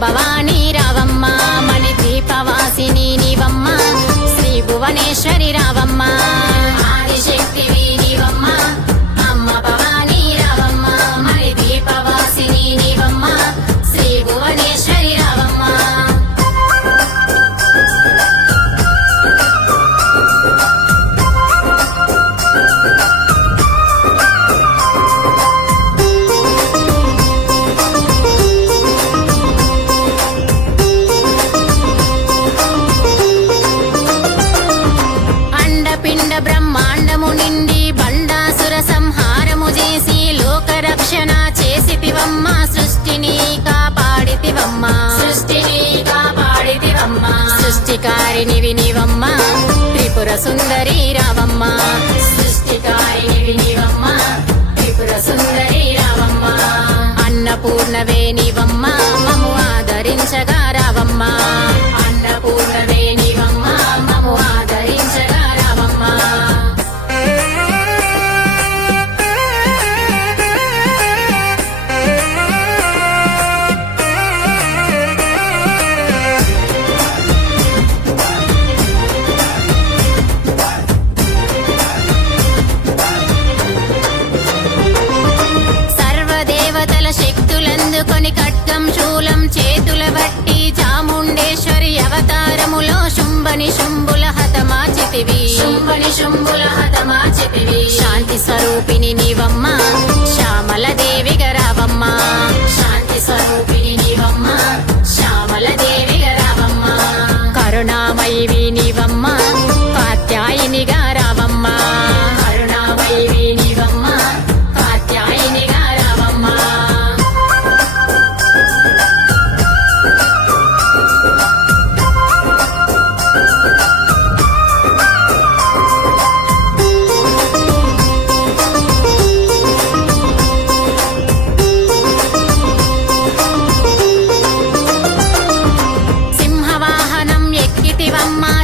భవానీ రావమ్మ మణిద్వీపవాసిని నీవమ్మ శ్రీ భువనేశ్వరి రావమ్మ ఆదిశక్తివి నీవమ్మ అమ్మ భవానీ రావమ్మ మణిద్వీపవాసిని నీవమ్మ శ్రీ భువనేశ్వరి రావమ్మ బ్రహ్మాండము నిండి బండాసుర సంహారము చేసి లోకరక్షణ చేసితివమ్మ సృష్టిని కాపాడితివమ్మ సృష్టికారినివి నీవమ్మ త్రిపుర సుందరి రావమ్మ సృష్టికారినివి నీవమ్మ త్రిపుర సుందరి రావమ్మ అన్నపూర్ణవే నీవమ్మ మము ఆదరించగా రావమ్మ అన్నపూర్ణవే నీవమ్మ మము ఆదరించగా శక్తులందుకొని ఖడ్గం శూలం చేతుల బట్టి చాముండేశ్వరి అవతారములో శుంభని శుంభుల హతమాచితివి శాంతి స్వరూపిణి నీవమ్మ శ్యామల దేవిగా రావమ్మ శాంతి స్వరూపిణి నీవమ్మ శ్యామల దేవిగా రావమ్మ కరుణామయివి నీవమ్మ కాత్యాయినిగా రావమ్మ కరుణామయివి నీవమ్మ కాత్యాయినిగా రావమ్మ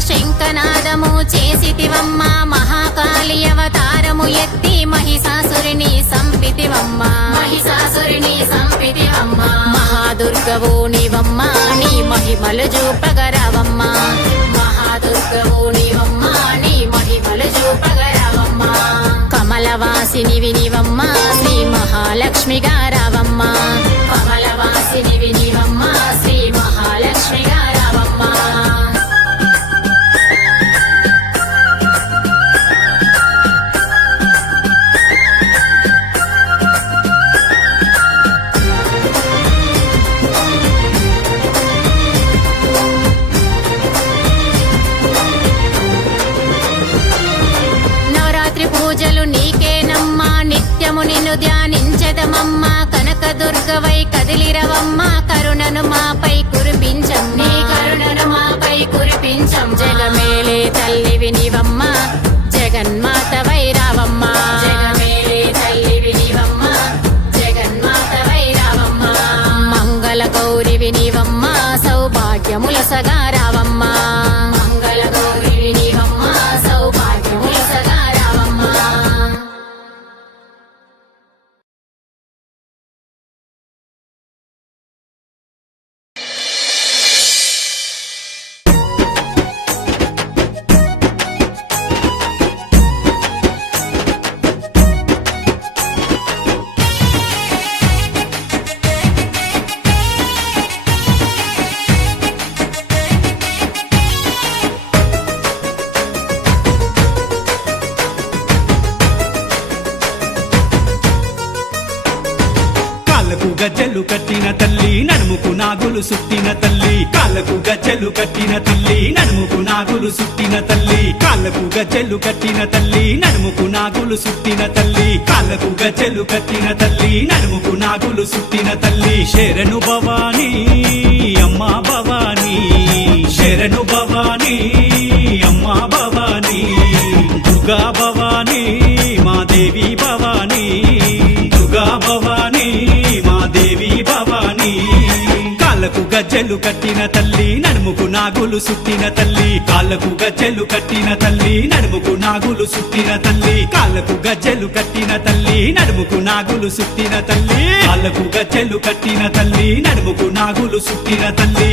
శంఖనాదము చేసితివమ్మ మహాకాళి అవతారము ఎత్తి మహిషాసురిని సంపితివమ్మ మహాదుర్గవో నీవమ్మ నీ మహిమలు చూపగరావమ్మ మహాదుర్గవో నీవమ్మ నీ మహిమలు చూపగరావమ్మ కమలవాసినివి నీవమ్మ శ్రీ మహాలక్ష్మిగా రావమ్మ కమలవాసినివి నీవమ్మ శ్రీ మహాలక్ష్మిగా రావమ్మ పూజలు నీకేనమ్మా నిత్యము నిన్ను ధ్యానించదమమ్మా కనకదుర్గవై కదిలిరవమ్మ కరుణను మాపై కురిపించం నీ కరుణను మాపై కురిపించం జగమేలే తల్లివి నీవమ్మ జగన్మాతవై రావమ్మ జగమేలే తల్లివి నీవమ్మ జగన్మాతవై రావమ్మ మంగళ గౌరివి నీవమ్మ సౌభాగ్యముల సగా రావమ్మ మంగళ గౌరివి నీవమ్మ సౌభాగ్యముల సగా గజ్జలు కట్టిన తల్లి నడుముకు నాగులు సుట్టిన తల్లి కాళ్ళకు గజ్జలు కట్టిన తల్లి నడుముకు నాగులు సుట్టిన తల్లి కాళ్ళకు గజ్జలు కట్టిన తల్లి నడుముకు నాగులు సుట్టిన తల్లి కాళ్ళకు గజ్జలు కట్టిన తల్లి నడుముకు నాగులు సుట్టిన తల్లి శరణు భవానీ అమ్మా భవానీ శరణు భవానీ అమ్మా భవానీ దుర్గా భవానీ మా దేవి భవానీ దుర్గా భవానీ మా దేవి భవానీ కాళ్ళకు గజ్జెలు కట్టిన తల్లి నడుముకు నాగులు సుట్టిన తల్లి కాళ్ళకు గజ్జెలు కట్టిన తల్లి నడుముకు నాగులు సుట్టిన తల్లి కాళ్ళకు గజ్జెలు కట్టిన తల్లి నడుముకు నాగులు సుట్టిన తల్లి కాళ్ళకు గజ్జెలు కట్టిన తల్లి నడుముకు నాగులు సుట్టిన తల్లి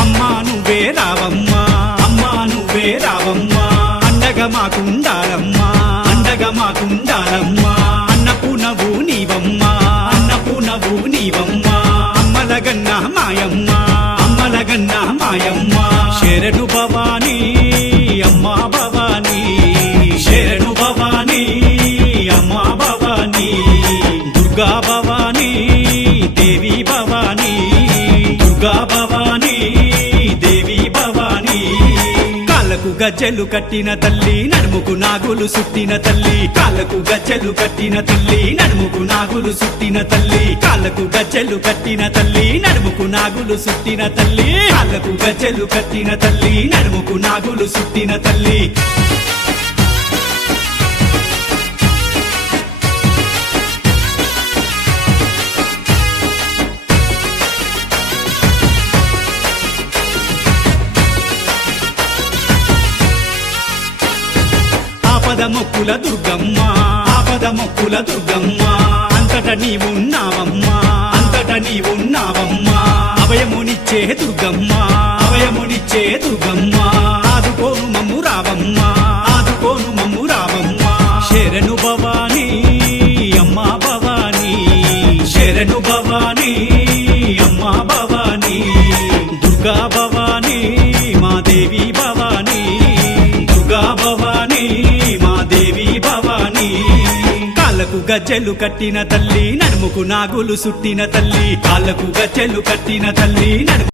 అమ్మా నువ్వే రావమ్మా అమ్మా నువ్వే రావమ్మా అండగా మాకుండాలమ్మా అండగా మాకుండాలమ్మా అన్నపూర్ణవు నీవమ్మా అన్నపూర్ణవు నీవమ్మా అమ్మలగన్న మాయమ్మ అమ్మలగన్న మాయమ్మ శరణు భవానీ అమ్మా భవానీ శరణు భవానీ అమ్మా భవానీ దుర్గా భవానీ దేవి భవానీ దుర్గా భవానీ దేవి భవానీ కాళ్ళకు గజ్జెలు కట్టిన తల్లి నడుముకు నాగులు సుట్టిన తల్లి కాళ్ళకు గజ్జెలు కట్టిన తల్లి నడుముకు నాగులు సుట్టిన తల్లి కాళ్ళకు గజ్జెలు కట్టిన తల్లి నడుముకు నాగులు సుట్టిన తల్లి కాళ్ళకు గజ్జెలు కట్టిన తల్లి నడుముకు నాగులు సుట్టిన తల్లి ఆపద మొక్కుల దుర్గమ్మ ఆపద మొక్కుల దుర్గమ్మ అంతట నీవున్నావమ్మా అంతట నీవున్నావమ్మా అభయమునిచ్చే దుర్గమ్మ అభయమునిచ్చే దుర్గమ్మ ఆదుకోను మమ్ము రావమ్మా ఆదుకోను మమ్ము రావమ్మా శరణు భవానీ అమ్మా భవానీ శరణు భవానీ అమ్మా భవానీ దుర్గా భవానీ మా దేవి భవానీ దుర్గా భవానీ మా దేవి భవానీ కాళ్ళకు గజ్జెలు కట్టిన తల్లి నడుముకు నాగులు సుట్టిన తల్లి కాళ్ళకు గజ్జెలు కట్టిన తల్లి నడుము